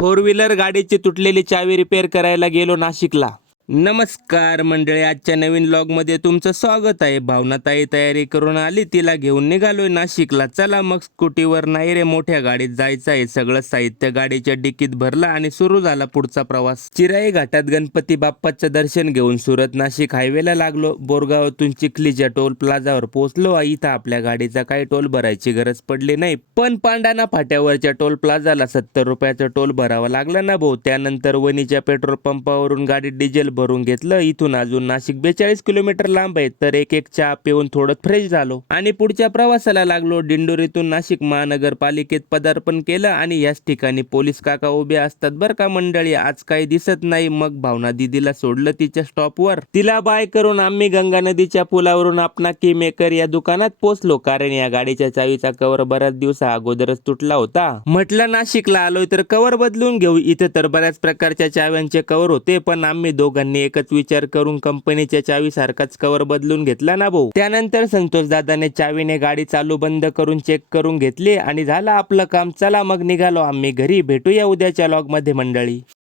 Four wheeler गाडीची तुटलेली चावी रिपेअर करायला गेलो नाशिकला. नमस्कार मंडळी आजच्या नवीन लॉगमध्ये तुमचं स्वागत आहे. भावनाताई तयारी करून आली. तिला घेऊन निघालोय नाशिकला. चला मग स्कूटीवर नाही रे मोठ्या गाडीत जायचं आहे. सगळं साहित्य गाडीच्या डिकीत भरलं आणि सुरू झाला पुढचा प्रवास. चिराई घाटात गणपती बाप्पाचं दर्शन घेऊन सुरत नाशिक हायवेला लागलो. बोरगावातून चिखलीच्या टोल प्लाझावर पोहोचलो. इथं आपल्या गाडीचा काही टोल भरायची गरज पडली नाही. पण पांडाना फाट्यावरच्या टोल प्लाझाला सत्तर रुपयाचा टोल भरावा लागला ना भाऊ? त्यानंतर वणीच्या पेट्रोल पंपावरून गाडीत डिझेल भरून घेतलं. इथून अजून नाशिक बेचाळीस किलोमीटर लांब आहे. तर एक एक चहा पिऊन थोडं फ्रेश झालो. आणि पुढच्या प्रवासाला लागलो. दिंडोरीतून नाशिक महानगरपालिकेत पदार्पण केलं आणि याच ठिकाणी पोलीस काका उभे असतात बरं का मंडळी. आज काही दिसत नाही. मग भावना दिदीला सोडलं तिच्या स्टॉपवर तिला बाय करून आम्ही गंगा नदीच्या पुलावरून आपणा की मेकर या दुकानात पोहोचलो कारण या गाडीच्या चावीचा कवर बऱ्याच दिवसा अगोदरच तुटला होता. म्हटलं नाशिकला आलोय तर कवर बदलून घेऊ. इथे तर बऱ्याच प्रकारच्या चाव्यांचे कवर होते. पण आम्ही दोघांनी एकच विचार करून कंपनीच्या चावी सारखाच कवर बदलून घेतला ना भाऊ? त्यानंतर संतोष दादाने चावीने गाडी चालू बंद करून चेक करून घेतली आणि झालं आपलं काम. चला मग निघालो आम्ही घरी. भेटूया उद्याच्या लॉगमध्ये मंडळी.